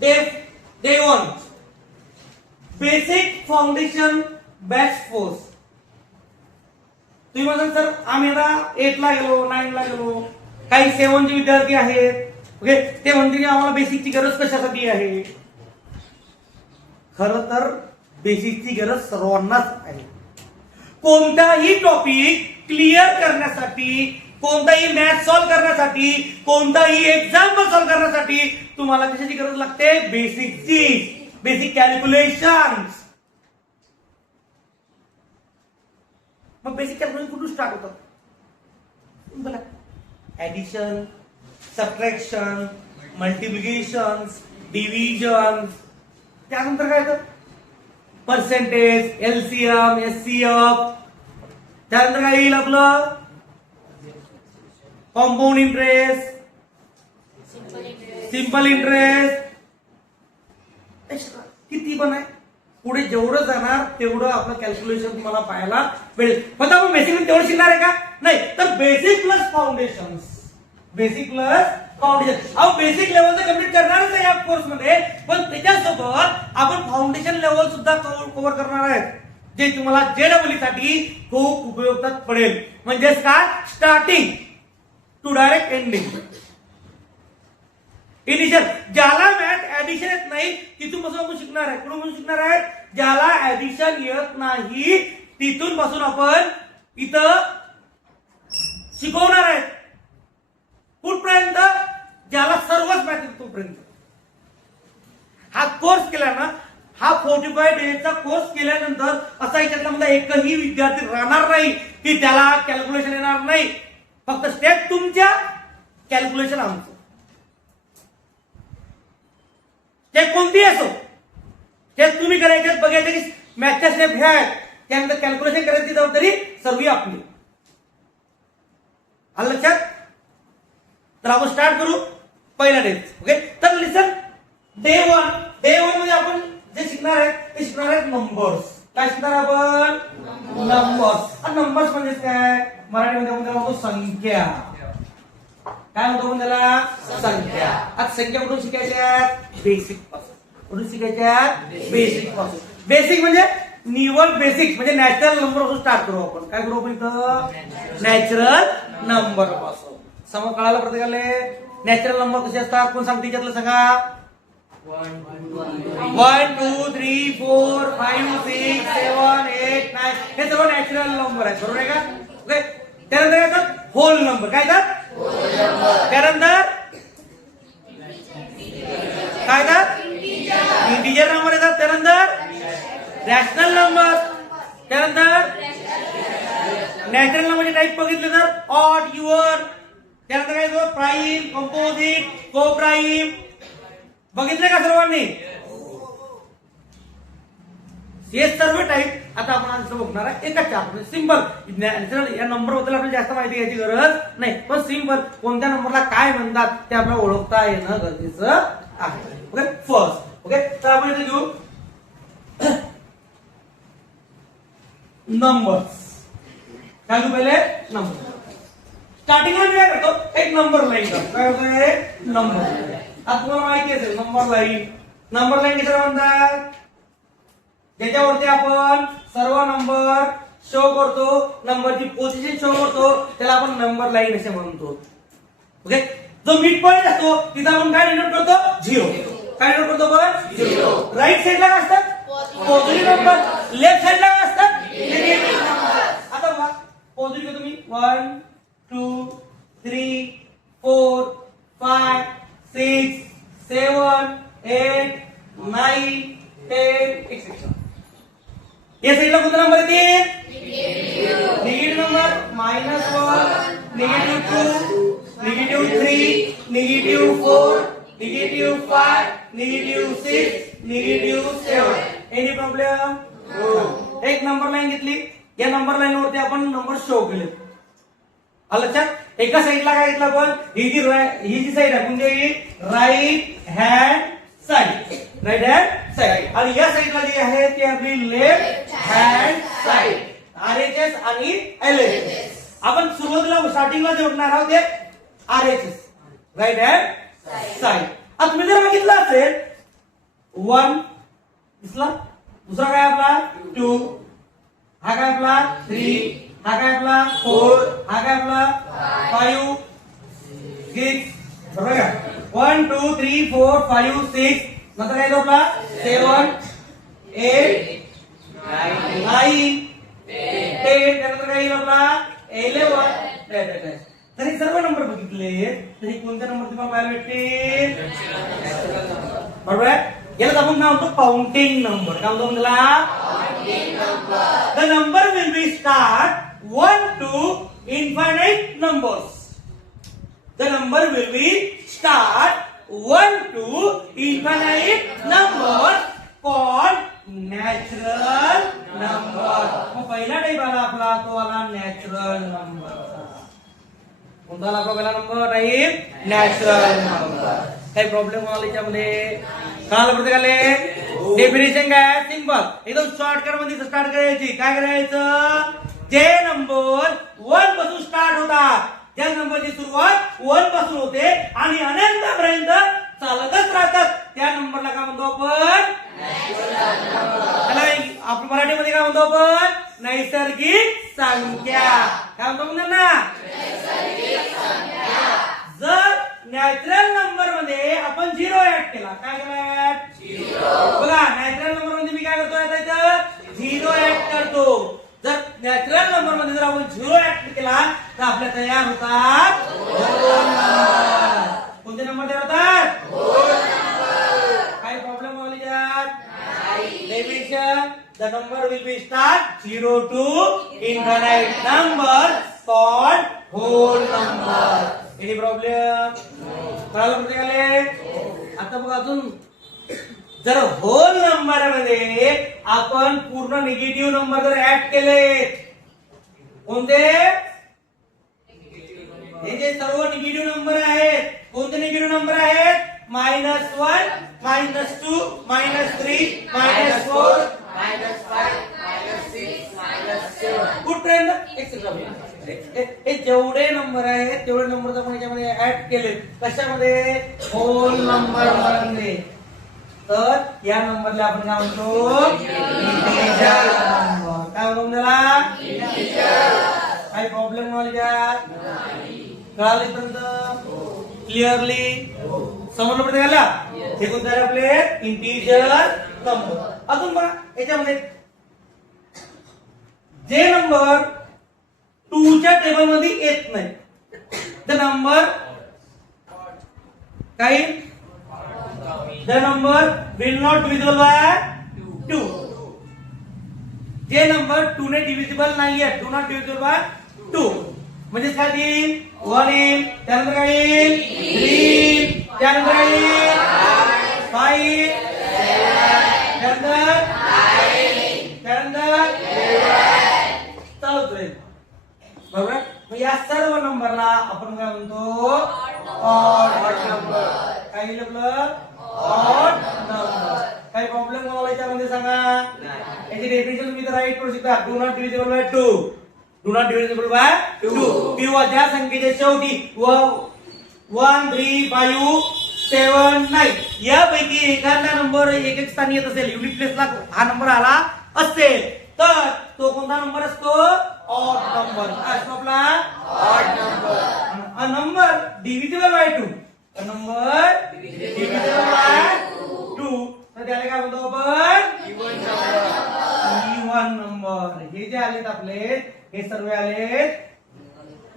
Day 1 basic foundation batch course. तुम्ही म्हणाल sir आम्ही आता 8 ला गेलो 9 ला गेलो, काही 7 चे विद्यार्थी आहेत. ओके, ते म्हणते की आम्हाला बेसिकची गरज कशासाठी आहे. खरं तर बेसिकची गरज सर्वांनाच आहे. कोणताही टॉपिक क्लिअर करण्यासाठी, कोणताही मॅथ सॉल्व्ह करण्यासाठी, कोणताही एक्झाम्पल सॉल्व्ह करण्यासाठी तुम्हाला कशाची गरज लागते. बेसिकची. Basic calculation. मग बेसिक कॅल्क्युलेशन कुठून स्टार्ट होतं. बोला, ऍडिशन, सबट्रॅक्शन, मल्टिप्लिकेशन, डिव्हिजन, त्यानंतर काय येतं पर्सेंटेज, एलसीएम, एचसीएफ, त्यानंतर काय येईल आपलं कॉम्पाऊंड इंटरेस्ट, सिंपल इंटरेस्ट. किती पण आहे, पुढे जेवढं जाणार तेवढं आपलं कॅल्क्युलेशन तुम्हाला पाहायला मिळेल. पण आपण बेसिक तेवढं शिकणार आहे का. नाही, तर basic plus foundation. Basic plus foundation. अहो बेसिक लेवल तर कम्प्लीट करणारच आहे या कोर्स मध्ये, पण त्याच्यासोबत आपण फाउंडेशन लेवल सुद्धा कव्हर करणार आहेत, जे तुम्हाला जेडब्ल्यू साठी खूप उपयुक्त पडेल. म्हणजेच काय, starting to direct ending. Initial, ज्याला मॅथ ऍडिशन येत नाही तिथून पासून आपण शिकणार आहे. कुठून शिकणार आहे, ज्याला ऍडिशन येत नाही तिथून पासून आपण इथं शिकवणार आहे. कुठपर्यंत, ज्याला सर्वच मॅथ येतो तोपर्यंत. हा कोर्स केला ना, हा 45 डेजचा कोर्स केल्यानंतर असा याच्यातला मला एकही विद्यार्थी राहणार नाही की त्याला कॅल्क्युलेशन येणार नाही. फक्त स्टेप तुमच्या, कॅल्क्युलेशन आमचं. स्टेप कोणती असो, स्टेप तुम्ही करायचे, बघायचे की मॅथच्या स्टेप ह्या आहेत, त्यानंतर कॅल्क्युलेशन करायची जबाबदारी सर्व आपली. आलं लक्षात. तर आपण स्टार्ट करू पहिला डे. ओके, तर लिसन, डे 1 मध्ये आपण जे शिकणार आहे ते शिकणार आहेत नंबर्स. काय शिकणार आपण, नंबर्स. आणि नंबर्स म्हणजे काय, मराठीमध्ये आपण त्याला म्हणतो संख्या. काय म्हणतो आपण त्याला, संख्या. आज संख्या कुठून शिकायच्या, बेसिक पासून. कुठून शिकायच्या, बेसिक पासून. बेसिक म्हणजे निवड, बेसिक म्हणजे नॅचरल नंबर पासून स्टार्ट करू आपण. काय करू आपण इथं, नॅचरल नंबर पासून. समोर कळालं प्रत्येकाला. नॅचरल नंबर कसे असतात, कोण सांगते याच्यातलं सांगा. 1 2 3 4 5 6 7 8 9 हे सर्व नॅचरल नंबर आहेत. बरोबर आहे का. ओके, त्यानंतर काय येतात, होल नंबर. काय येतात, त्यानंतर काय येतात, इंटिजर नंबर येतात. त्यानंतर रॅशनल नंबर. त्यानंतर नॅचरल नंबरचे टाईप बघितले तर ऑड, इव्हन. त्यानंतर काय येतो, प्राईम, कंपोजिट, को प्राईम. बघितले का सर्वांनी. हे सर्व टाईप आता आपण आज बघणार आहे एका चार्ट. सिंपल, या नंबर बद्दल आपल्याला जास्त माहिती घ्यायची गरज नाही, पण सिंपल कोणत्या नंबरला काय म्हणतात ते आपल्याला ओळखता येणं गरजेचं आहे. Okay, first. ओके, तर आपण इथे घेऊ नंबर्स. काय घेऊ पहिले, नंबर. स्टार्टिंगला मी काय करतो, एक नंबर लाईन करतो. काय होतं, नंबर. आता तुम्हाला माहिती असेल नंबर लाईन. नंबर लाईन कशाला म्हणतात, ज्याच्यावरती आपण सर्व नंबर शो करतो, नंबरची पोझिशन शो करतो, त्याला आपण नंबर लाईन असे म्हणतो. ओके, जो मिड पॉइंट असतो तिथं आपण काय डिनोट करतो, 0. काय डिनोट करतो आपण, 0. राईट साइडला काय असतात, पॉझिटिव्ह नंबर. लेफ्ट साइडला काय असतात, निगेटिव्ह नंबर. आता बघा, पॉझिटिव्ह तुम्ही 1 2 3 4 5 6 7 8 9 10 etc. या साईडला कोणता नंबर येते, निगेटिव्ह नंबर. -1, -2, -3, -4, -5, -6, -7. Any problem. एक नंबर लाईन घेतली, या नंबर लाईन वरती आपण नंबर शो केले. आलं लक्षात. एका साईडला काय घेतलं आपण, ही जी साईड आहे म्हणजे right hand side. Right hand side. आणि या साईडला जी आहे ती आपली लेफ्ट हँड साईड. आरएचएस आणि एलएचएस. आपण सुरुवातीला स्टार्टिंगला जे बघणार आहोत ते आरएचएस, राईट हँड साईड. आता तुम्ही जर बघितलं असेल 1 दिसला. दुसरा काय आपला 2, हा काय आपला 3, हा काय आपला 4, हा काय आपला 5 6. बरोबर का? 1 2 3 4 5 6. नंतर काय येतो आपला 7 8 9 10. त्यानंतर काय येईल आपला 11. तरी सर्व नंबर बघितले तरी कोणत्या नंबर तुम्हाला पाहायला भेटतील? बरोबर आहे. याला आपण काय म्हणतो काउंटिंग नंबर. काय म्हणतो त्याला? The number will be start 1 to infinite numbers. The number will be start 1 to infinite numbers called natural number. मग पहिला टाइप आला आपला तो आला नॅचरल नंबर. कोणता आला पहिला नंबर टाइप? Natural number. काही प्रॉब्लेम आला याच्यामध्ये? कळालं प्रत्येकाले? डेफिनेशन काय? सिंपल, एकदम शॉर्टकट मध्ये स्टार्ट करायची. काय करायचं? जे नंबर 1 पासून स्टार्ट होतात, ज्या नंबरची सुरुवात 1 पासून होते आणि अनंतापर्यंत चालतच राहतात, त्या नंबरला काय म्हणतो आपण? त्याला आपण मराठीमध्ये काय म्हणतो आपण? नैसर्गिक संख्या. काय म्हणतो ना? जर नॅचरल नंबर मध्ये आपण 0 ऍड केला, काय केला? 0. बघा, नॅचरल नंबर मध्ये मी काय करतो? याचा 0 ऍड करतो. जर नॅचरल नंबर मध्ये जर आपण 0 ऍड केला तर आपल्या तयार होतात 2 नंबर. कोणते नंबर तयार होतात? 2 नंबर. काही प्रॉब्लेम आली त्यात? नाही. Definition, the number will be start 0 to infinite number called whole number. Any problem? कळालं प्रत्येकाले? आता बघा, अजून जर होल नंबर मध्ये आपण पूर्ण निगेटिव्ह नंबर जर ऍड केले, कोणते? हे जे सर्व निगेटिव्ह नंबर आहेत, कोणते निगेटिव्ह नंबर आहेत? -1 -2 -3 -4 -5 कुठपर्यंत? हे जेवढे नंबर आहेत तेवढे नंबर आपण याच्यामध्ये ऍड केले. कशामध्ये? होल नंबर मध्ये. तर या नंबरला आपण काय म्हणतो? Integer number. काय म्हणतो त्याला? इंटिजर. काही प्रॉब्लेम नाही का? कळालं इथपर्यंत? क्लिअरली समजलं प्रत्येकाला? हे कोणते आहे आपले? Integer number. अजून बघा याच्यामध्ये जे नंबर 2 च्या टेबल मध्ये येत नाही, द नंबर काही the number will not divisible by 2. जे नंबर 2 ने डिव्हिजिबल नाहीये, do not divisible by 2, म्हणजे काय येईल? 1 येईल. त्यानंतर काय येईल? 3. त्यानंतर काय येईल? 5. त्यानंतर चालूच राहील. बरोबर? मग या सर्व नंबरला आपण काय म्हणतो? Odd number. काय येईल आपलं? Odd number. काही प्रॉब्लेम मला याच्यामध्ये सांगा? याची डेफिनेशन तुम्ही राईट करू शकता. Do not divisible by 2. Do not divisible by 2 किंवा ज्या संख्येच्या शेवटी 1 3 5 7 9 यापैकी एखादा नंबर एक स्थानी येत असेल, युनिट प्लेसला हा नंबर आला असेल, तर तो कोणता नंबर असतो? Odd number. काय असतो आपला? Odd number. A number divisible by 2. A number divisible by 2, तर त्याला काय म्हणतो आपण? Even number. Even number. हे जे आलेत आपले, हे सर्व आलेत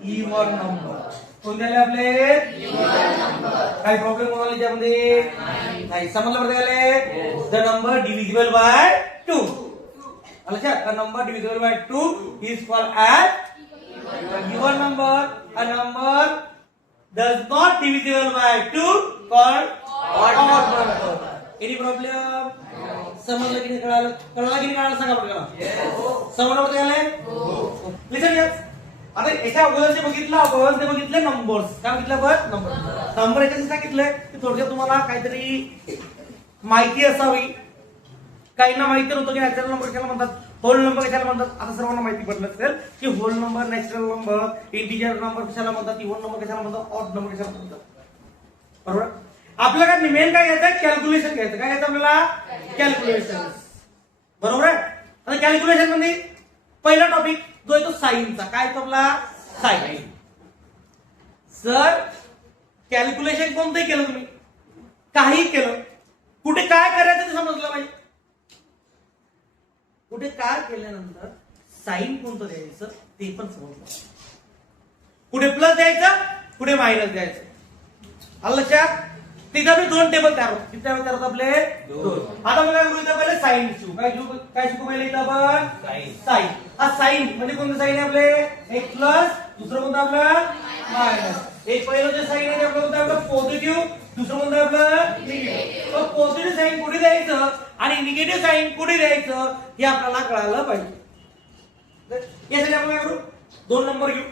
इवन नंबर. कोणते आले आपले? Even number. काही प्रॉब्लेम होणार याच्यामध्ये? नाही. समजलं प्रत्येकाले? The number divisible by 2. लक्षात? a number divisible by 2 is called as even number. A number does not divisible by 2 called odd number. Any problem? समजलं की नाही? कळालं? कळालं की नाही कळालं सांगा बरं. समजलं प्रत्येकाले? लिसन यस. आता याच्या अगोदर जे बघितलं आपण, ते बघितले नंबर्स. काय बघितलं आपण? नंबर. नंबर याच्यात सांगितलंय की थोडक्यात तुम्हाला काहीतरी माहिती असावी. काहींना माहिती नव्हतं की नॅचरल नंबर कशाला म्हणतात, होल नंबर कशाला म्हणतात. आता सर्वांना माहिती पडलं असेल की whole number, natural number, integer number कशाला म्हणतात, इव्हन नंबर कशाला म्हणतात, ऑड नंबर कशाला म्हणतात. बरोबर? आपल्याकडे मेन काय घ्यायचं, कॅल्क्युलेशन घ्यायचं. काय घ्यायचं आपल्याला, कॅल्क्युलेशन. बरोबर आहे. आता कॅल्क्युलेशन मध्ये पहिला टॉपिक जो आहे तो साईनचा. काय तो आपला, साईन. सर कॅल्क्युलेशन कोणतंही केलं तुम्ही, काही केलं, कुठे काय करायचं ते समजलं पाहिजे. कुठे काय केल्यानंतर साईन कोणतं द्यायचं ते पण समजलं. कुठे प्लस द्यायचं, कुठे मायनस द्यायचं. आलं लक्षात. तिथं मी दोन टेबल तयार होतो. किती तयार होतात आपले, दोन. आता मला गृहीत पहिले साईन शिकू. काय शिकू पहिले इथं आपण, साईन. हा साईन म्हणजे कोणतं साईन आहे आपले, एक प्लस, दुसरं कोणतं आपलं मायनस. एक पहिलं जे साईन आहे आपलं कोणतं आपलं पॉझिटिव्ह, दुसरं कोणतं आपलं निगेटिव्ह. पॉझिटिव्ह साईन कुठे द्यायचं आणि निगेटिव्ह साईन कुठे द्यायचं हे आपल्याला कळायला पाहिजे. यासाठी आपण काय करू, दोन नंबर घेऊ.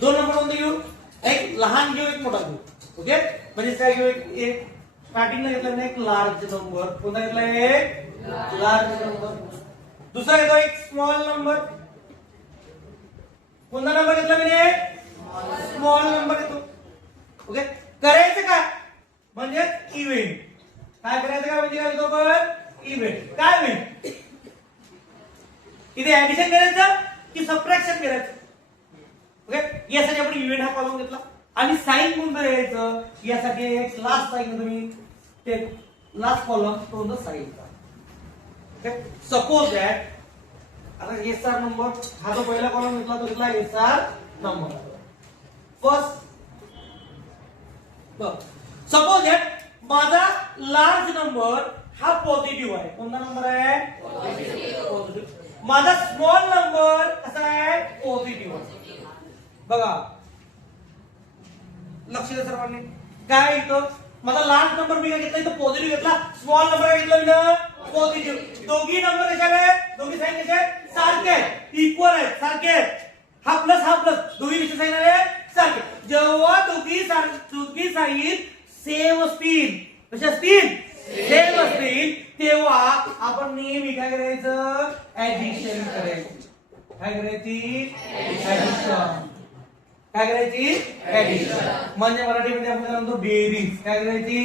दोन नंबर कोणते घेऊ, एक लहान घेऊ, एक मोठा घेऊ. ओके, म्हणजे काय घेऊ, एक स्टार्टिंगला घेतला एक लार्ज नंबर. कोणता घेतला, एक लार्ज नंबर. दुसरा घेतो एक स्मॉल नंबर. कोणता नंबर घेतला म्हणजे स्मॉल नंबर येतो. ओके, करायचं काय म्हणजे इव्हेंट. काय करायचं काय म्हणजे काय आपण, इव्हेंट. काय इव्हेंट, इथे ऍडिशन करायचं की सबट्रॅक्शन करायचं. ओके, यासाठी आपण इव्हेंट हा कॉलम घेतला. आणि साइन कोणतं द्यायचं यासाठी एक लास्ट साइन तुम्ही ते लास्ट कॉलम तो साइनचा. ओके, सपोज दॅट आता एसआर नंबर हा जो पहिला कॉलम घेतला तो घेतला SR number first. Suppose that माझा लार्ज नंबर हा पॉझिटिव्ह आहे. कोणता नंबर आहे, पॉझिटिव्ह. माझा स्मॉल नंबर कसा आहे, पॉझिटिव्ह. बघा लक्ष द्या सर्वांनी. काय इथं माझा लार्ज नंबर मी काय घेतला, इथं पॉझिटिव्ह घेतला. स्मॉल नंबर काय घेतला मी, पॉझिटिव्ह. दोघी नंबर कशा आहेत, दोघी साईन कशा आहेत, सारखे आहेत, इक्वल आहेत, सारखे आहेत. हा प्लस दोघी कशा साईन आले, सारखे. जेव्हा दोघी साईन सेम असतील, कशा असतील, सेम असतील, तेव्हा आपण नेहमी काय करायचं, ऍडिशन करायचं. काय करायची, ऍडिशन. काय करायची, ऍडिशन. म्हणजे मराठीमध्ये आपल्याला म्हणतो बेरीज. काय करायची,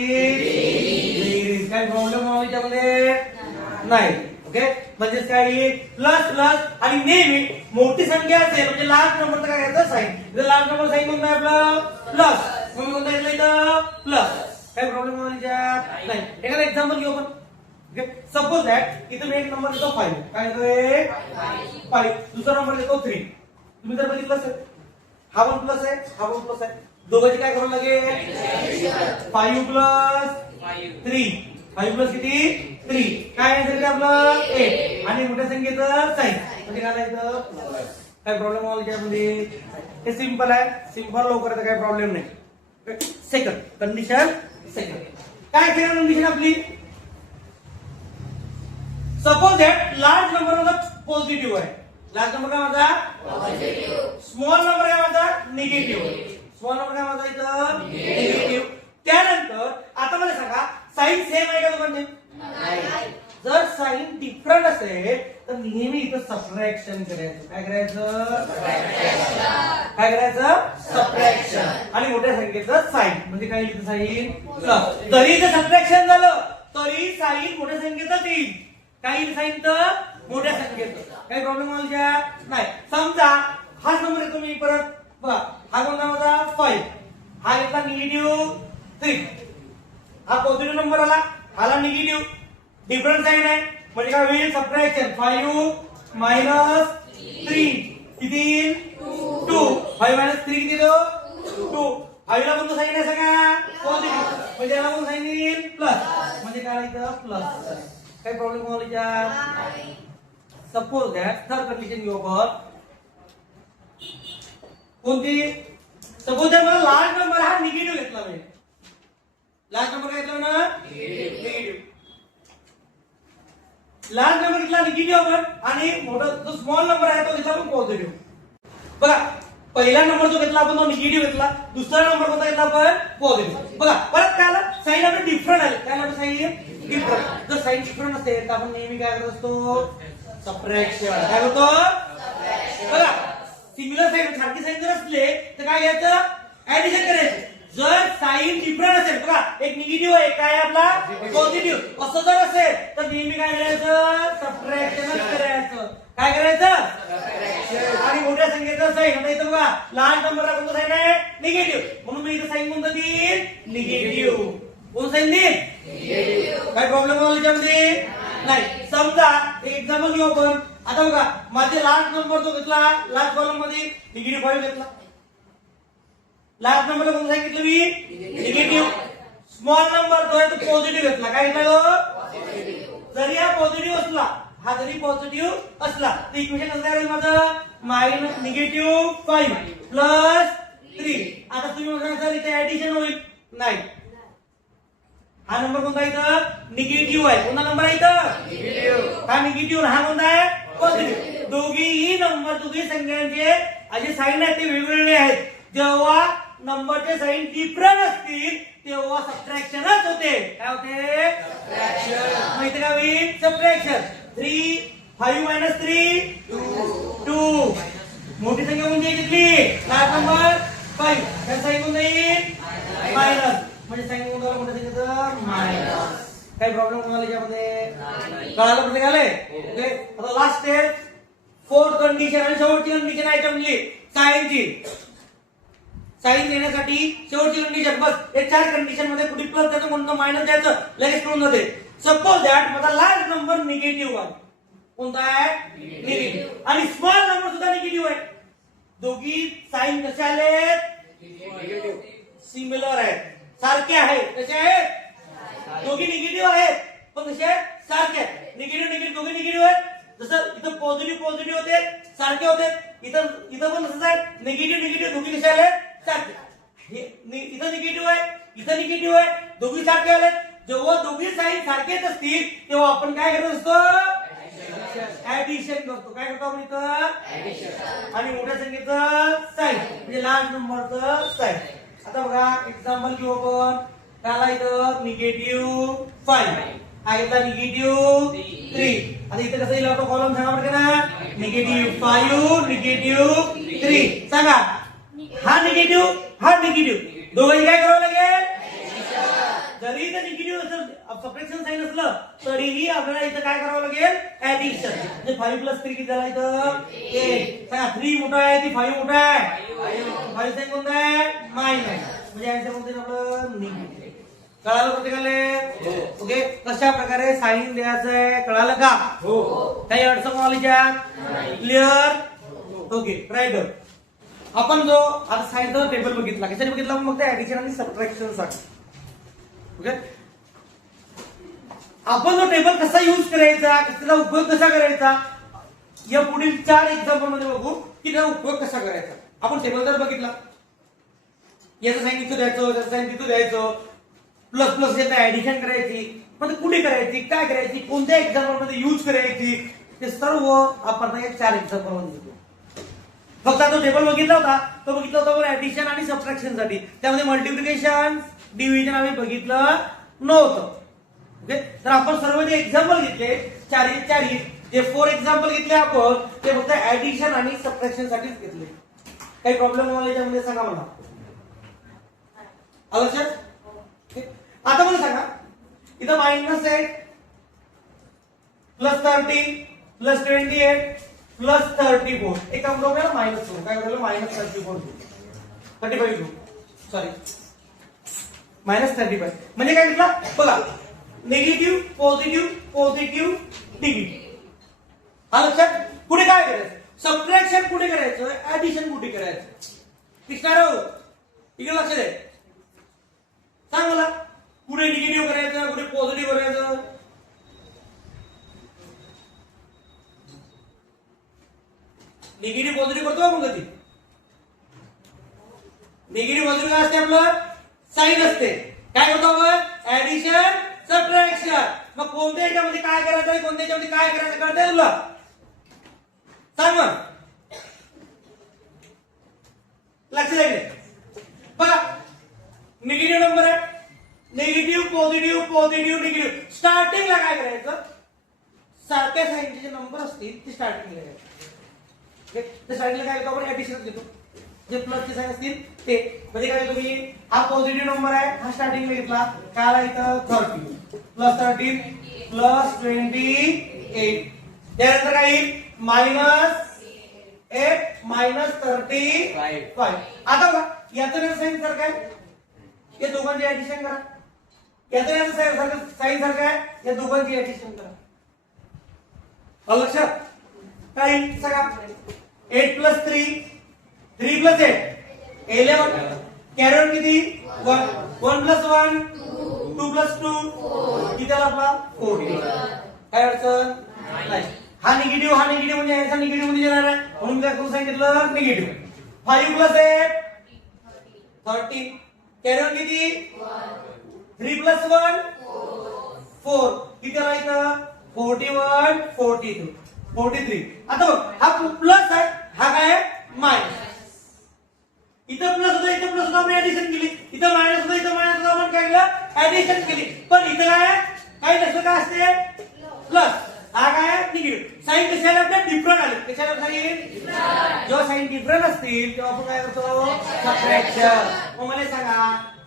बेरीज. काय प्रॉब्लेम आहे त्यामध्ये नाही. ओके, म्हणजे काय प्लस प्लस आणि नेहमी मोठी संख्या असेल म्हणजे लार्ज नंबरचं काय करायचं, साईन. इथं लार्ज नंबर साईन कोणता आहे आपलं, प्लस. मग कोणता घेतलं इथं, प्लस. काय प्रॉब्लेम आहे नाही. एखादा एक्झाम्पल घेऊ आपण. ओके, सपोज दॅट इथं मी एक नंबर देतो 5. काय येतोय, 5. दुसरा नंबर देतो 3. तुम्ही जर बघितलं असेल हा पण प्लस आहे, हा पण प्लस आहे. दोघांची काय करावं लागेल, 5 प्लस 3. 5 प्लस किती, 3. काय आहे आपलं 8. आणि मोठ्या संख्येचं साईन म्हणजे काय करायचं, काय प्रॉब्लेम आला त्यामध्ये. हे सिंपल आहे, सिंपल लवकर काय प्रॉब्लेम नाही. सेकंड कंडिशन, सेकंड काय सेकंड कंडिशन आपली. सपोज दॅट लार्ज नंबर माझा पॉझिटिव्ह आहे. लार्ज नंबर काय माझा पॉझिटिव्ह. स्मॉल नंबर काय माझा निगेटिव्ह. स्मॉल नंबर काय माझा इथं निगेटिव्ह. त्यानंतर आता मला सांगा साईन सेम आहे का दोघांचे, जर साईन डिफरंट असेल तर नेहमी इथं सबट्रॅक्शन करायचं. काय करायचं, काय करायचं, सबट्रॅक्शन. आणि मोठ्या संख्येचं साईन म्हणजे काय इथं साईन प्लस. जरी इथं सबट्रॅक्शन झालं तरी साईन मोठ्या संख्येतच येईल. काही साईन तर मोठ्या संख्येत. काही प्रॉब्लेम व्हायचा नाही. समजा हाच नंबर येतो मी परत बघा, हा कोणता माझा 5. हा घेतला निगेटिव्ह 3. हा पॉझिटिव्ह नंबर आला, हाला निगेटिव्ह. डिफरंट साईन आहे म्हणजे काय होईल, सबट्रॅक्शन. 5 मायनस 3 किती, 2. 5 मायनस 3 किती, 2. 5 ला कोणतं साईन आहे सगळ्या, पॉझिटिव्ह. म्हणजे याला कोणतं साईन येईल, प्लस. म्हणजे काय इथं प्लस. काही प्रॉब्लेम व्हायचा. सपोज दॅट थर्ड कंडिशन घेऊ आपण. कोणती, सपोज दॅट मला लार्ज नंबर हा निगेटिव्ह घेतला मी. लार्ज नंबर काय घेतला ना, निगेटिव्ह. लार्ज नंबर घेतला निगेटिव्ह आपण आणि मोठा जो स्मॉल नंबर आहे तो घेतला आपण पॉझिटिव्ह. बघा पहिला नंबर जो घेतला आपण तो निगेटिव्ह घेतला, दुसरा नंबर कोणता घेतला आपण पॉझिटिव्ह. बघा परत काय आलं, साईन आपलं डिफरंट आले. काय आलं साईन डिफरंट. जर साईन डिफरंट असेल तर आपण नेहमी काय करत असतो, सबट्रॅक्शन. काय होतो, बघा सिमिलर साईन सारखी साईन जर असले तर काय घ्यायचं, ऍडिशन करायचं. जर साईन डिफरंट असेल बघा, एक निगेटिव्ह आहे काय आपला पॉझिटिव्ह, असं जर असेल तर नेहमी काय करायचं, सबट्रॅक्शनच करायचं. काय करायचं, आणि मोठ्या संख्येचं साईन. आता इथं बघा लहान नंबरला कोणतं साईन आहे, निगेटिव्ह, म्हणून मी इथं साईन कोणतं देईन, निगेटिव्ह. कोण साईन देईन, काय प्रॉब्लेम होईल त्याच्यामध्ये नाही. समजा एक एक्झाम्पल घेऊ आपण. आता बघा माझे लास्ट नंबर जो घेतला, लास्ट कॉलम मध्ये निगेटिव्ह 5 घेतला. लास्ट नंबरला कोण सांगितलं मी, निगेटिव्ह. स्मॉल नंबर जो आहे तो पॉझिटिव्ह घेतला. काय घेतला तो, जरी हा पॉझिटिव्ह असला, हा जरी पॉझिटिव्ह असला तर इक्वेशन कसं राहील माझं, मायनस निगेटिव्ह 5 प्लस 3. आता तुम्ही म्हणा सर इथे ऍडिशन होईल, नाही. हा नंबर कोणता इथं, निगेटिव्ह आहे. कोणता नंबर आहे इथं, निगेटिव्ह. हा निगेटिव्ह, हा कोणता आहे, पॉझिटिव्ह. दोघीही नंबर, दोघी संख्यांचे असे साईन आहेत ते वेगवेगळे आहेत. जेव्हा नंबरचे साईन डिफरंट असतील तेव्हा सबट्रॅक्शनच होते. काय होते, सबट्रॅक्शन. माहिती का होईल, सबट्रॅक्शन. 3 5 minus 3 2. मोठी संख्या कोणती घेतली, लास्ट नंबर 5, त्या साईन कोणता येईल, मायनस. म्हणजे साईन कोणता, मोठ्या संख्येचं मायनस. काही प्रॉब्लेम होणार याच्यामध्ये, कळालं प्रत्येकाला. ओके, आता लास्ट स्टेप, फोर्थ कंडिशन आणि शेवटची कंडिशन आहे म्हणजे साईनची. साईन देण्यासाठी शेवटची कंडिशन, बस हे 4 कंडिशन मध्ये कुठे प्लस द्यायचं, कोणतं मायनस द्यायचं, लगेच कळून जाते. सपोज दॅट माझा लास्ट नंबर निगेटिव्ह आहे. कोणता आहे, निगेटिव्ह. आणि स्मॉल नंबर सुद्धा निगेटिव्ह आहे. दोघी साईन कसे आले, सिमिलर आहेत, सारखे आहेत. कसे आहेत, दोघी निगेटिव्ह आहेत पण कसे आहेत, सारखे आहेत. निगेटिव्ह निगेटिव्ह दोघी निगेटिव्ह आहेत. जसं इथं पॉझिटिव्ह पॉझिटिव्ह होते, सारखे होते. इथं पण तसंच आहे, निगेटिव्ह निगेटिव्ह दोघी कसे आले, सारखे. इथं निगेटिव्ह आहे, इथं निगेटिव्ह आहे, दोघी सारखे आले. जेव्हा दोघी साईन सारखेच असतील तेव्हा आपण काय करत असतो, ऍडिशन करतो. काय करतो आपण इथं, आणि मोठ्या संख्येचं साईन म्हणजे लास्ट नंबरचं साईन. आता बघा एक्झाम्पल घेऊ आपण. त्याला इथं निगेटिव्ह 5, हा घेतला निगेटिव्ह 3. आता इथं कसं येईल आपला कॉलम सांगा पडते ना, निगेटिव्ह 5 निगेटिव्ह 3. सांगा, हा निगेटिव्ह हा निगेटिव्ह, दोघंही काय करावं लागेल, जरी इथं निगेटिव्ह असेल, सबट्रॅक्शन साईन असलं तरीही आपल्याला इथं काय करावं लागेल, ऍडिशन. म्हणजे 5 प्लस 3 किती झाला इथं, 8. सांगा 3 मोठा आहे की 5 मोठा आहे, 5 साईन कोणता आहे, मायनस. म्हणजे आन्सर कोणतं आपलं, निगेटिव्ह. कळालं प्रत्येकाला, ओके. कशा प्रकारे साईन द्यायचं आहे, कळालं का, हो. काही अडचण आली का, क्लिअर, ओके. राईट. आपण जो आता साईनचा टेबल बघितला, कशाने बघितला, मग ते ऍडिशन आणि सबट्रॅक्शन साठी. ओके, आपण जो टेबल कसा युज करायचा, त्याचा उपयोग कसा करायचा, या पुढील 4 एक्झाम्पल मध्ये बघू की त्याचा उपयोग कसा करायचा. आपण टेबल जर बघितला, याचं साईन इथं द्यायचं, त्याचं साईन तिथं द्यायचं, प्लस प्लस याचं ऍडिशन करायची, पण कुठे करायची, काय करायची, कोणत्या एक्झाम्पल मध्ये युज करायची, ते सर्व आपण या 4 एक्झाम्पल मध्ये घेतो. फक्त तो टेबल बघितला होता, तो बघितला होता आपण ऍडिशन आणि सबट्रॅक्शन साठी. त्यामध्ये मल्टिप्लिकेशन डिव्हिजन आम्ही बघितलं नव्हतं. ओके, तर आपण सर्व जे एक्झाम्पल घेतले, 4 जे 4 एक्झाम्पल घेतले आपण, ते फक्त ऍडिशन आणि सबट्रॅक्शन साठीच घेतले. काही प्रॉब्लेम होणार याच्यामध्ये सांगा मला, आलं लक्षात. आता मला सांगा, इथं मायनस 8 प्लस 13 प्लस 28 प्लस 34. एक काम करूया, मायनस करू. काय करूया, मायनस 35 घेऊ. सॉरी, मायनस 35 म्हणजे काय घेतला बघा, निगेटिव्ह पॉझिटिव्ह पॉझिटिव्ह निगेटिव्ह. हा लक्षात. पुढे काय करायचं, सबट्रॅक्शन कुठे करायचं, ऍडिशन कुठे करायचं, दिसणार इकडे लक्ष दे. सांग मला, कुठे निगेटिव्ह करायचं, कुठे पॉझिटिव्ह करायचं. निगेटिव्ह पॉझिटिव्ह करतो आपण कधी, निगेटिव्ह पॉझिटिव्ह काय असते, आपलं साईन असते. काय करतो आपण, ऍडिशन सबट्रॅक्शन. मग कोणत्या याच्यामध्ये काय करायचं आहे, कोणत्या याच्यामध्ये काय करायचं, कळतंय तुला, सांग मग. लक्ष द्यायचं बघा, निगेटिव्ह नंबर आहे, निगेटिव्ह पॉझिटिव्ह पॉझिटिव्ह निगेटिव्ह. स्टार्टिंगला काय करायचं, सारख्या साईनचे जे नंबर असतील ते स्टार्टिंगला घ्यायचे. स्टार्टिंगला काय करतो आपण, ऍडिशन घेतो. जे प्लसचे साईन असतील ते म्हणजे काय तुम्ही हा पॉझिटिव्ह नंबर आहे हा स्टार्टिंगला घेतला काय आला इथं 30 प्लस 13 प्लस 28 त्यानंतर काय येईल -8 -35 आता बघा याचं साईन सारखं आहे या दोघांची ऍडिशन करा याचं साईन सारखं आहे या दोघांची ऍडिशन करा लक्षात काय सांगा 8 + 3 3 + 8 11 कॅरी ऑन किती 1 1 + 1 2 + 2 किती आला आपला 14 काय अडचण नाही हा निगेटिव्ह म्हणजे याचा निगेटिव्ह मध्ये येणार आहे म्हणून काय करून सांगितलं निगेटिव्ह 5 + 8 13 कॅरी ऑन किती 3 + 1 4 किती आला इथं 41 42 43 आता बघ हा प्लस आहे हा काय आहे मायनस इथं प्लस होता आपण ऍडिशन केली इथं मायनस होता आपण काय केलं ऍडिशन केली पण इथं काय नसलं काय असते प्लस हा काय निगेटिव्ह साइन कशाला आपल्या डिफरंट आले कशाला साइन जेव्हा साइन डिफरंट असतील तेव्हा आपण काय करतो सबट्रॅक्शन मग मला सांगा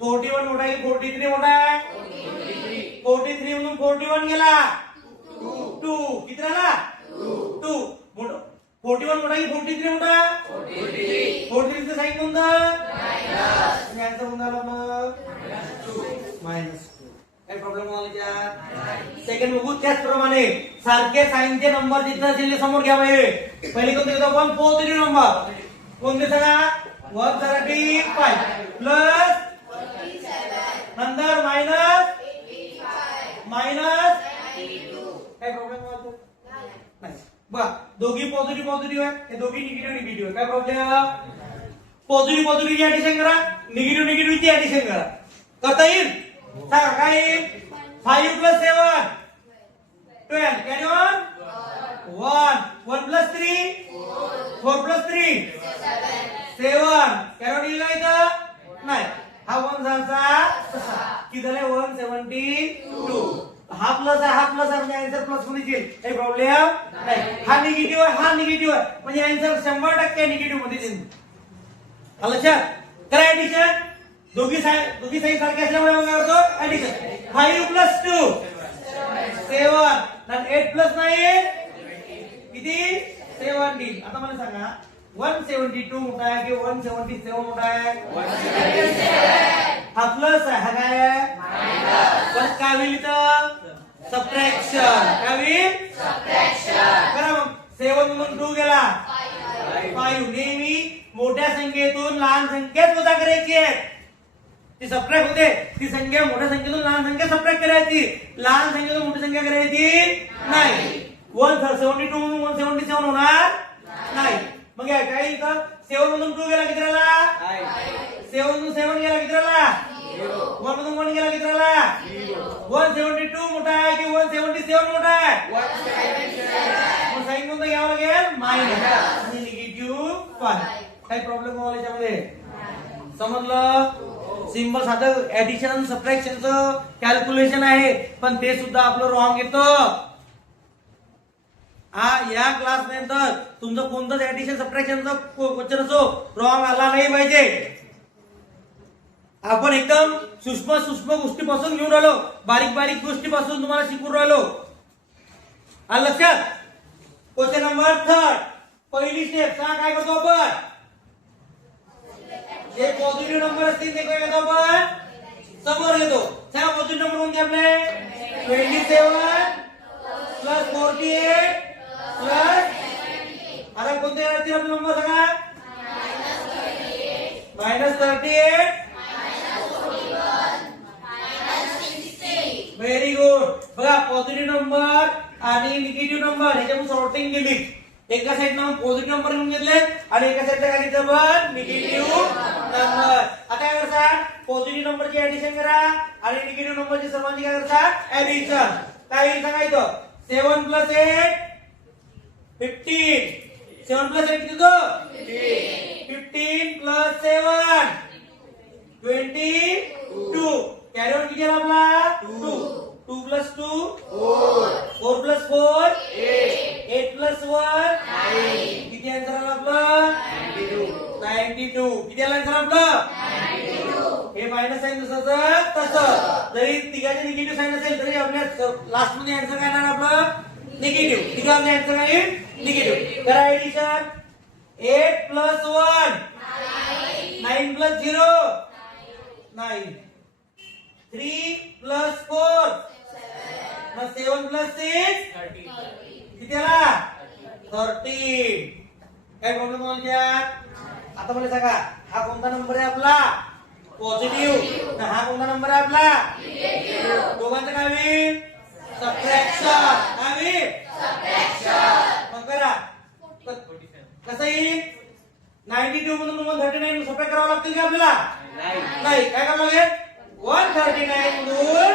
41 मोठा आहे 43 मोठा आहे 43 म्हणून 41 गेला 2 किती राहिला 2 मोठा 41 मोठा की 43 मोठा 43 चं साइन कोणतं मायनस याचं कोणतं आलं मग मायनस काय प्रॉब्लेम आला त्या सेकंड बघू त्याचप्रमाणे सारखे साइनचे नंबर जिथं असतील समोर घ्यावे पहिले कोणते घेतो आपण पॉझिटिव्ह नंबर कोणते सांगा 135 प्लस नंतर मायनस काय प्रॉब्लेम आला नाही बघा दोघी पॉझिटिव्ह आहे हे दोघी निगेटिव्ह आहे काय प्रॉब्लेम पॉझिटिव्हची ऍडिशन करा निगेटिव्हची ऍडिशन करा करता येईल सांगा काय येईल 5 + 7 12 कॅरी ऑन 1 1 + 3 4 + 3 7 कॅरी ऑन येईल का इथं नाही हा 1 झाला किती झाले 172 हा प्लस आहे म्हणजे आन्सर प्लस मध्ये येईल काही प्रॉब्लेम नाही हा निगेटिव्ह आहे म्हणजे आन्सर 100% निगेटिव्ह मध्ये येईल लक्षात करा ऍडिशन दोघी साईन सारखे असल्यामुळे मग काय होतो ऍडिशन 5 + 2 7 आणि 8 + 9 किती 17 आता मला सांगा 172 मोठा आहे की 177 मोठा आहे 177 हा प्लस आहे हा काय आहे मायनस पण काय होईल इथं सबट्रॅक्शन काय होईल सबट्रॅक्शन करा मग 7 मधून 2 गेला 5 नेहमी मोठ्या संख्येतून लहान संख्येत वजा करायची आहे ती सबट्रॅक्ट होते ती संख्या मोठ्या संख्येतून लहान संख्या सबट्रॅक्ट करायची लहान संख्येतून मोठी संख्या करायची नाही 172 म्हणून 177 होणार नाही मग काय इथं 7 मधून 2 गेला किती राहिला 7 मधून 7 गेला किती राहिला 1 मधून 1 गेला किती राहिला 172 मोठा आहे की 177 मोठा आहे 177 मग साइन कोणतं घ्यावं लागेल मायनस आणि निगेटिव्ह 1 काही प्रॉब्लेम होईल याच्यामध्ये समजलं सिंबल साधं ऍडिशन आणि सबट्रॅक्शनचं कॅल्क्युलेशन आहे पण ते सुद्धा आपलं रॉंग येतं या क्लास नंतर तुमचं कोणतंच ऍडिशन सबट्रॅक्शनचं क्वेश्चन असो रॉंग आला नाही पाहिजे आपण एकदम सूक्ष्म गोष्टीपासून घेऊन राहिलो बारीक गोष्टीपासून तुम्हाला शिकून राहिलो लक्षात क्वेश्चन नंबर 3 पहिली स्टेप काय करतो आपण जे पॉझिटिव्ह नंबर असतील ते काय करतो आपण समोर घेतो चला पॉझिटिव्ह नंबर कोणते आपले 27 + 48 प्लस आता कोणते येतील आपले नंबर सांगा -38 व्हेरी गुड बघा पॉझिटिव्ह नंबर आणि निगेटिव्ह नंबर ह्याच्यामध्ये सॉर्टिंग केली एका साइडला पॉझिटिव्ह नंबर घेऊन घेतले आणि एका साइडला काय घेतलं पण निगेटिव्ह नंबर आता काय करतात पॉझिटिव्ह नंबरची ऍडिशन करा आणि निगेटिव्ह नंबरची सर्वांची काय करतात ऍडिशन काय येईल सांगायचं 7 + 8 15 7 + 8 किती होतो 15 + 7 22 कॅरी ऑन किती आला आपला 2 2 + 2 4 + 4 8 + 1 9 किती आन्सर आला आपला 92 जरी तिघाचे निगेटिव्ह साइन असेल तरी आपल्या लास्ट मध्ये आन्सर काय येणार आपलं निगेटिव्ह. तिघांचे आन्सर काय येईल निगेटिव्ह. करा एडिशन. 8 + 1 9 + 0 9 3 + 4 मग 7 + 6 किती आला 13. काय प्रॉब्लेम होईल आता मला सांगा हा कोणता नंबर आहे आपला पॉझिटिव्ह. हा कोणता नंबर आहे आपला निगेटिव्ह. दोघांचं काय होईल सबट्रॅक्शन. काय होईल सबट्रॅक्शन. मग करा कसं येईल 92 मधून 139 सबट्रॅक्ट करावं लागतील का आपल्याला नाही. काय करावं लागेल 139 मधून.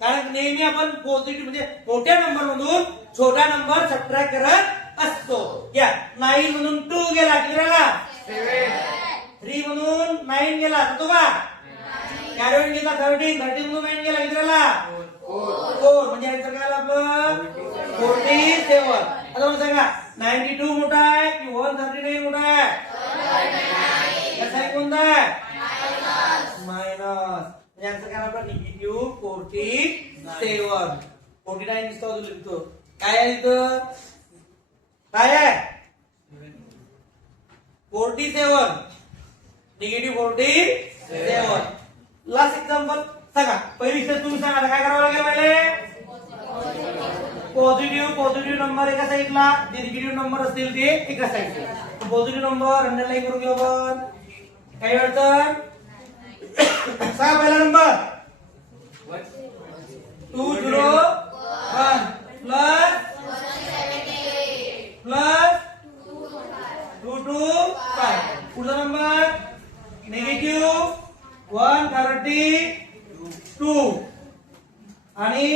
कारण नेहमी आपण पॉझिटिव्ह म्हणजे मोठ्या नंबर मधून छोटा नंबर सबट्रॅक्ट करत असतो. या 9 मधून 2 गेला किती राहिला 3 मधून 9 गेला तो का कॅरी ऑन गेला 13 मधून 9 गेला किती राहिला 4 म्हणजे आन्सर काय आलं आपलं 47. आता मला सांगा 92 मोठा आहे की 139 मोठा आहे कोणता आहे मायनस. म्हणजे आन्सर काय आपला निगेटिव्ह 47. 49 दिसतो लिहितो काय आहे इथं काय आहे 47 निगेटिव्ह 47. लास्ट एक्झाम्पल सांगा पहिली स्टेप तुम्ही सांगा काय करावं लागेल पहिले पॉझिटिव्ह नंबर एका साईडला जे निगेटिव्ह नंबर असतील ते एका साईडला. पॉझिटिव्ह नंबर अंडरलाईन करून घेऊ आपण काही अडचण. सांगा पहिला नंबर 201 प्लस 225. पुढचा नंबर निगेटिव्ह 132 आणि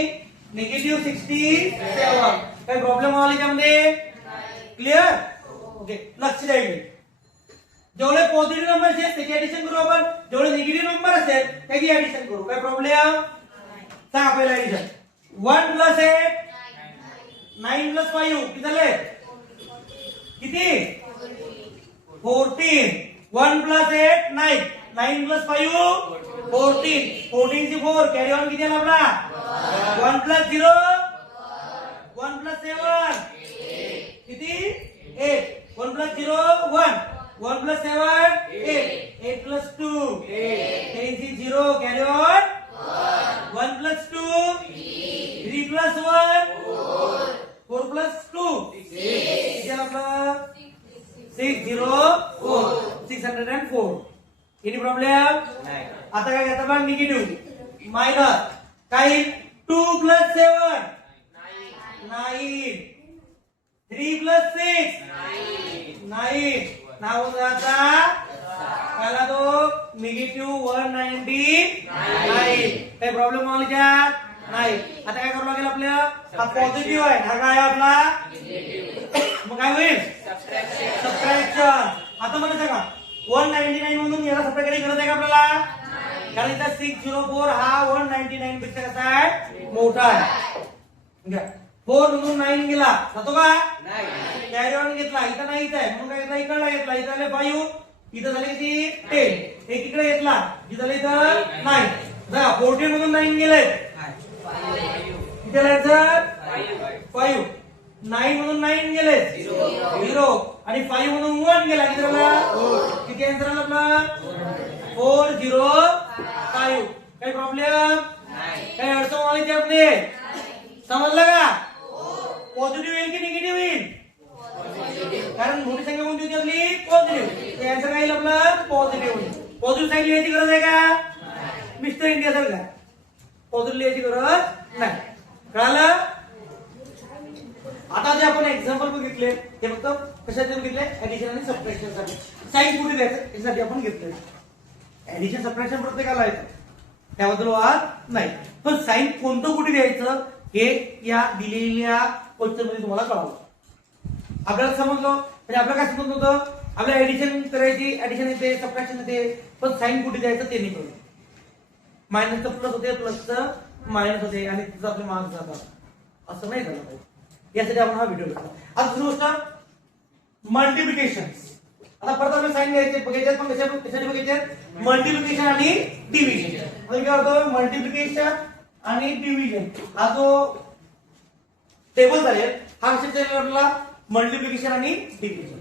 निगेटिव्ह 67. काही प्रॉब्लेम आला याच्यामध्ये क्लिअर ओके. लक्ष द्यायचे जेवढे पॉझिटिव्ह नंबर आहेत त्याची ऍडिशन करू आपण. जेवढे निगेटिव्ह नंबर असेल त्याची ऍडिशन करू. काय प्रॉब्लेम सांगा पहिला ऍडिशन 1 + 8 9 + 5 किती झाले किती 14. 1 + 8 9 9 + 5 14. 14 ची 4 कॅरी ऑन किती आला आपला 1 + 0 1 + 7 किती 8. 1 + 0 1 1 + 7 8 8 + 2 10 ची 0 कॅरी ऑन 1 + 2 3 + 1 4 + 2 किती आला आपला 604 604. एनी प्रॉब्लेम नाही. आता काय घेता बघ निगेटिव्ह मायनस काही 2 + 7 9 3 + 6 9 नाव जाता त्याला तो निगेटिव्ह 199. काही प्रॉब्लेम आला नाही. आता काय करावं लागेल आपल्याला हा पॉझिटिव्ह आहे हा काय आपला मग काय होईल सबट्रॅक्शन. आता मला सांगा 199 मधून याला सबट्रॅक्ट करायची गरज आहे का आपल्याला कारण इथं 604 हा 199 पेक्षा कसा आहे मोठा आहे. 4 मधून 9 गेला जातो का नाही. कॅरी ऑन घेतला इथं नाहीच आहे म्हणून काय घेतला इकडला घेतला इथं आले 5 इथं झाले किती 10 एक इकडे घेतला इथं झाले इथं 9. 14 मधून 9 गेले किती आलं 5. 9 मधून 9 गेले 0 आणि 5 मधून 1 गेला किती झाला किती आन्सर आला आपला 405. काही प्रॉब्लेम काही अडचण आली त्यामध्ये समजलं का पॉझिटिव्ह येईल की निगेटिव्ह येईल कारण मोठी संख्या कोणती होती आपली पॉझिटिव्ह. ते आन्सर काय येईल आपलं पॉझिटिव्ह होईल. पॉझिटिव्ह साईन लिहायची गरज आहे का मिस्टर इंडिया सर का पॉझिटिव्ह लिहायची गरज नाही. कळालं. आता जे आपण एक्झाम्पल बघितले हे फक्त कशासाठी बघितले ऍडिशन आणि सबट्रॅक्शन साठी. साईन कुठे द्यायचं यासाठी आपण घेतलंय. ऍडिशन सबट्रॅक्शन प्रत्येकाला येतं त्याबद्दल वाद नाही. पण साईन कोणतं कुठे द्यायचं हे या दिलेल्या क्वेश्चन मध्ये तुम्हाला कळावं. आपल्याला समजलं म्हणजे आपल्याला काय समजलं होतं आपल्याला ऍडिशन करायची ऍडिशन येते सबट्रॅक्शन येते पण साईन कुठे द्यायचं ते नाही कळलं. मायनसचं प्लस होते प्लसचं मायनस होते आणि तिथं आपले मार्क्स जातात असं नाही झालं पाहिजे. यासाठी आपण हा व्हिडिओ घेतला. आता दुसरी गोष्ट मल्टिप्लिकेशन. आता परत आपल्याला साइन घ्यायचे बघायचे पण कशासाठी बघायचे मल्टिप्लिकेशन आणि डिव्हिजन. म्हणजे काय होतं मल्टिप्लिकेशन आणि डिव्हिजन हा जो टेबल झाले हा कशाचा आपल्याला मल्टिप्लिकेशन आणि डिव्हिजन.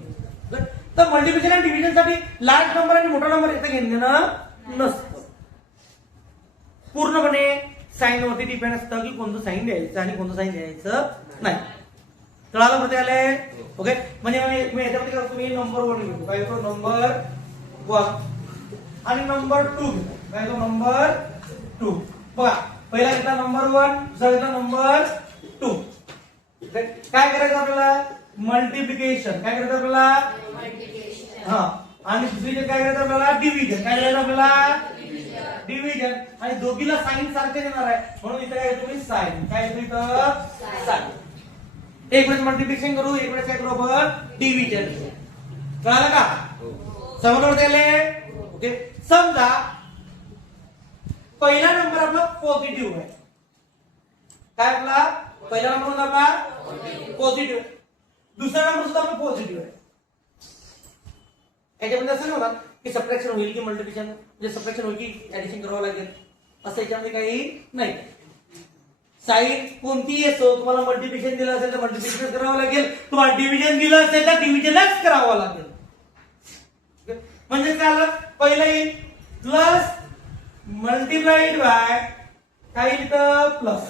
तर मल्टिप्लिकेशन आणि डिव्हिजन साठी लार्ज नंबर आणि मोठा नंबर इथे घेणं नसतं. पूर्णपणे साइन वरती डिपेंड असतं की कोणतं साइन द्यायचं आणि कोणतं साइन द्यायचं नाही. कळालं प्रत्येक आले ओके. म्हणजे मी याच्यामध्ये करतो मी नंबर 1 घेतो काय तो नंबर 1 आणि नंबर 2 घेतो काय तो नंबर 2. बघा पहिला घेतला नंबर 1 दुसरा घेतला नंबर 2. काय करायचं आपल्याला मल्टिप्लिकेशन काय करायचं आपल्याला हा आणि दुसरी काय करायचं आपल्याला डिव्हिजन काय करायचं आपल्याला डिव्हिजन आणि दोघीला साइन सारखे देणार आहे म्हणून इथे काय तुम्ही साइन काय येतो इथं साइन. एक वेळेस मल्टिप्लिकेशन करू एक वेळेस काय करू आपण डिव्हिजन. कळालं का समजलं त्याले ओके. समजा पहिला नंबर आपला पॉझिटिव्ह आहे काय आपला पहिला नंबर आपला पॉझिटिव्ह दुसरा नंबर सुद्धा आपला पॉझिटिव्ह आहे. याच्यामध्ये असं नाही की सबट्रॅक्शन होईल की मल्टिप्लिकेशन म्हणजे सबट्रॅक्शन होईल की ऍडिशन करावं लागेल असं याच्यामध्ये काही नाही. साइन कोणतीही असो तुम्हाला मल्टिप्लिकेशन दिलं असेल तर मल्टिप्लिकेशन करावं लागेल तुम्हाला डिव्हिजन दिलं असेल तर डिव्हिजनच करावं लागेल. म्हणजे काय आलं पहिला येईल प्लस मल्टिप्लाइड बाय काय इथं plus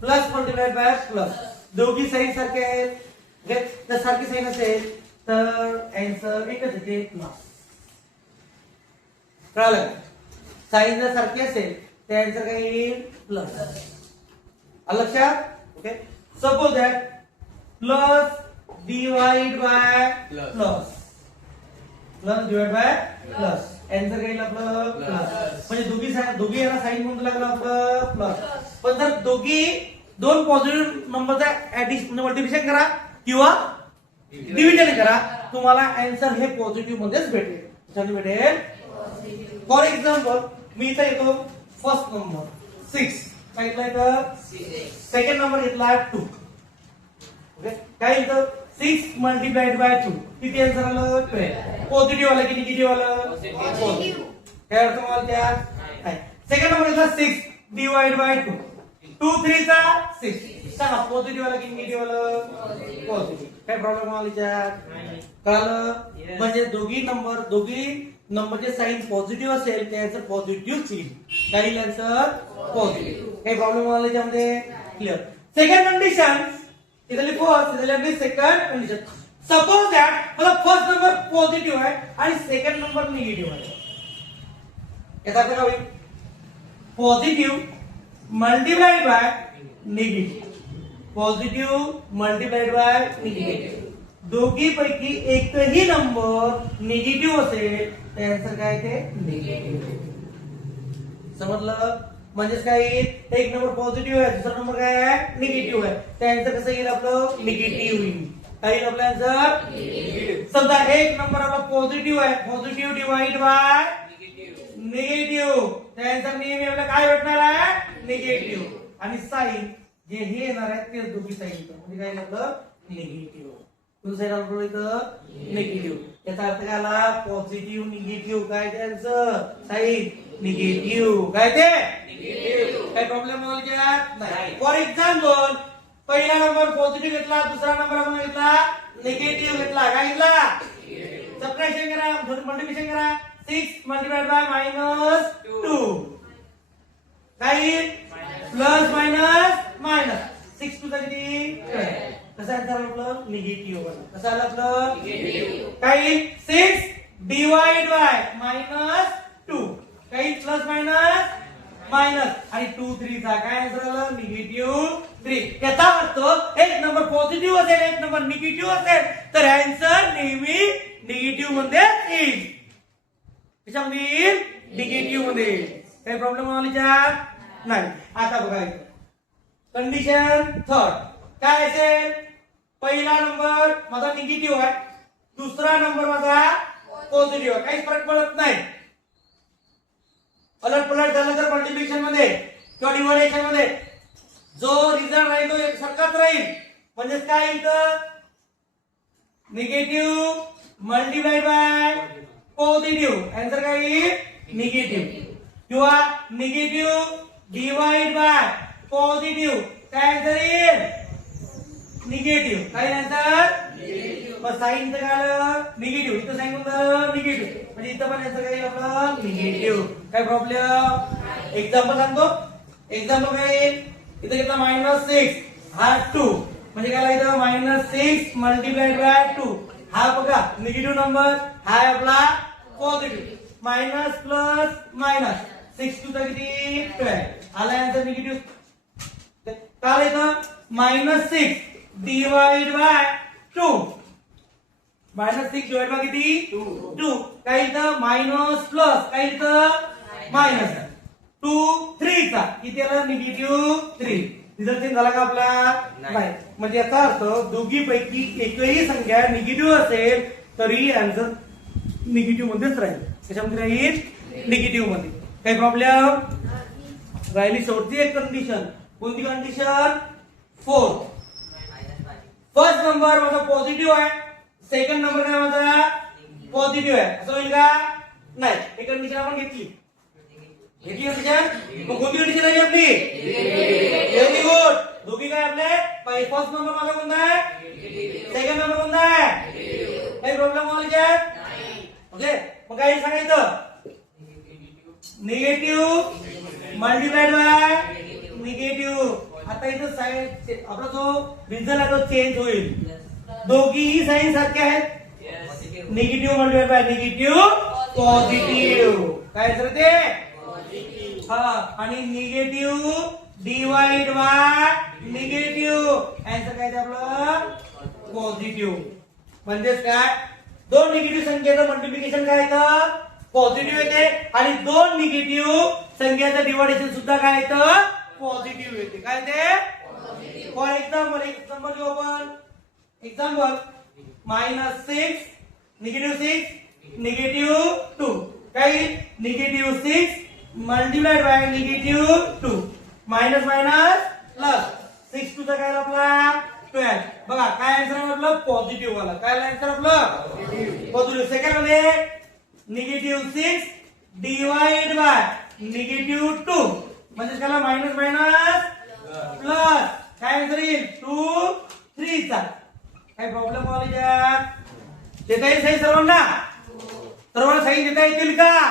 plus multiplied by plus दोघी साइन सारखे आहेत तर सारखी साइन असेल तर आन्सर एकच येते प्लस. कळलं साइन जर सारखी असेल तर आन्सर काय येईल प्लस. लक्षात okay. Suppose that plus divide by plus plus divide by plus answer काय येईल आपलं प्लस. म्हणजे दोघी याला साइन म्हणून लागला आपलं प्लस. पण जर दोघी दोन पॉझिटिव्ह नंबरचा ऍडिशन म्हणजे मल्टिप्लिकेशन करा किंवा डिव्हिजन करा तुम्हाला आन्सर हे पॉझिटिव्ह मध्येच भेटेल. कशाने भेटेल फॉर एक्झाम्पल मी इथे येतो फर्स्ट नंबर 6 काय घेतला इथं सेकंड नंबर घेतला 2 ओके. काय इथं 6 मल्टिप्लाइड बाय 2 किती आन्सर आलं 12. पॉझिटिव्ह आलं की निगेटिव्ह आलं पॉझिटिव्ह. काय अर्थ मला त्या सेकंड नंबर घेतला 6 डिवाइड बाय 2 2 3 चा 6 सांगा पॉझिटिव्ह आलं की निगेटिव्ह आलं पॉझिटिव्ह. काय प्रॉब्लेम आला त्यात कळलं. म्हणजे दोघी नंबरचे साइन पॉझिटिव्ह असेल ते आन्सर पॉझिटिव्ह येईल काही आन्सर पॉझिटिव्ह. काही प्रॉब्लेम आला त्यामध्ये क्लिअर. सेकंड कंडिशन इथली फर्स्ट इथली सेकंड कंडिशन. सपोज दॅट मला फर्स्ट नंबर पॉझिटिव्ह आहे आणि सेकंड नंबर निगेटिव्ह आहे. याचा अर्थ काय होईल positive multiplied by negative positive multiplied by negative दोघी पैकी एकही नंबर निगेटिव्ह असेल तर आन्सर काय ते निगेटिव्ह. समजलं. म्हणजेच काय येईल एक नंबर पॉझिटिव्ह आहे दुसरा नंबर काय आहे निगेटिव्ह आहे ते आन्सर कसं येईल आपलं निगेटिव्ह येईल. काय येईल आपलं आन्सर निगेटिव्ह. समजा एक नंबर आपला पॉझिटिव्ह आहे पॉझिटिव्ह डिवाइड बाय निगेटिव्ह ते आन्सर नेहमी आपल्याला काय भेटणार आहे निगेटिव्ह. आणि साइन जे हे येणार आहे ते दोघी साइन येतात म्हणजे काय आपलं निगेटिव्ह. दुसऱ्या नंबर इथं निगेटिव्ह. याचा अर्थ काय आला पॉझिटिव्ह निगेटिव्ह काय त्यांचं साइन निगेटिव्ह काय ते निगेटिव्ह. काय प्रॉब्लेम होईल नाही. फॉर एक्झाम्पल पहिला नंबर पॉझिटिव्ह घेतला दुसरा नंबर आपण घेतला निगेटिव्ह घेतला काय घेतला सबट्रॅक्शन करा मल्टिप्लिकेशन करा 6 मल्टिप्लाइड बाय -2 काय प्लस मायनस 6 टू किती कसं आन्सर आपलं निगेटिव्ह आलं. कसं आलं आपलं निगेटिव्ह. काही 6 डिवाइड बाय -2 काही प्लस मायनस आणि 2 3 चा काय आन्सर आलं निगेटिव्ह 3. याचा अर्थ एक नंबर पॉझिटिव्ह असेल एक नंबर निगेटिव्ह असेल तर आन्सर नेहमी निगेटिव्ह मध्ये येईल. कशामध्ये येईल निगेटिव्ह मध्ये. काही प्रॉब्लेम आला नाही. आता बघा कंडिशन थर्ड काय असेल पहिला नंबर माझा निगेटिव्ह आहे दुसरा नंबर माझा पॉझिटिव्ह आहे काही फरक पडत नाही. अलट पलट झालं तर मल्टिप्लिकेशन मध्ये किंवा डिव्हिजन मध्ये जो रिझल्ट राहील तो एकसारखाच राहील. म्हणजे काय येईल negative multiplied by positive, answer काय येईल निगेटिव्ह. किंवा निगेटिव्ह डिवाइड बाय पॉझिटिव्ह, काय आन्सर येईल निगेटिव्ह. काय आन्सर मग साइन काय आलं निगेटिव्ह, इथं साइन होतं निगेटिव्ह, म्हणजे इथं पण आन्सर काय येईल आपलं निगेटिव्ह. काय प्रॉब्लेम. एक्झाम्पल सांगतो. एक्झाम्पल काय येईल इथं घेतला -6 हा 2 म्हणजे काय इथं -6 मल्टिप्लाइड बाय 2 हा बघा निगेटिव्ह नंबर, हा आहे आपला positive. Minus plus minus 6 two किती 12 आला आन्सर निगेटिव्ह. काय इथं -6 डिवाइड बाय 2 -6 डिवाइड बाय किती 2 काय इथं मायनस प्लस काय इथं मायनस 2 3 चा किती आला निगेटिव्ह 3. रिझल्ट चेंज झाला का आपला नाही. म्हणजे याचा अर्थ दोघीपैकी एकही संख्या निगेटिव्ह असेल तरी आन्सर निगेटिव्ह मध्येच राहील. त्याच्यामध्ये राहील निगेटिव्ह मध्ये. काही प्रॉब्लेम राहिली शेवटची एक कंडिशन. कोणती कंडिशन 4. फर्स्ट नंबर माझा पॉझिटिव्ह आहे, सेकंड नंबर काय माझा पॉझिटिव्ह आहे, असं होईल का नाही. एक कंडिशन आपण घेतली कंडिशन. मग कोणती कंडिशन आहे आपली व्हेरी गुड. दोघी काय आपले फर्स्ट नंबर माझा कोणता आहे, सेकंड नंबर कोणता आहे, काही प्रॉब्लेम होणार ओके. मग काय सांगायचं निगेटिव्ह मल्टिप्लाइड बाय निगेटिव्ह. आता इथं साइन आपला जो रिझल्ट आहे तो चेंज होईल. दोघीही साइन सारखे आहेत. Negative multiplied by negative positive काय सर ते हा. आणि negative divide by negative answer काय आपलं पॉझिटिव्ह. म्हणजेच काय दोन निगेटिव्ह संख्येचं मल्टिप्लिकेशन काय येतं पॉझिटिव्ह येते आणि दोन निगेटिव्ह संख्येचं डिव्हायडेशन सुद्धा काय येतं पॉझिटिव्ह येते. काय ते फॉर एक्झाम्पल घेऊ आपण. एक्झाम्पल -6 निगेटिव्ह 6 निगेटिव्ह 2 काय negative 6 multiplied by negative 2 minus minus plus 6 two चा काय आपला 12. बघा काय आन्सर आहे आपलं पॉझिटिव्ह वाला. काय आन्सर आपलं पॉझिटिव्ह. सेकंड मध्ये निगेटिव्ह 6 डिवाइड बाय निगेटिव्ह 2 म्हणजे त्याला मायनस मायनस प्लस काय आन्सर येईल 2 3 चा. काय प्रॉब्लेम आला देता येईल सही सर्वांना. सर्वांना सही देता येतील का.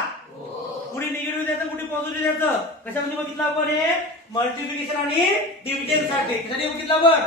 कुठे निगेटिव्ह द्यायचं कुठे पॉझिटिव्ह द्यायचं कशामध्ये बघितलं आपण हे मल्टिप्लिकेशन आणि डिव्हिजन साठी. कशासाठी बघितलं आपण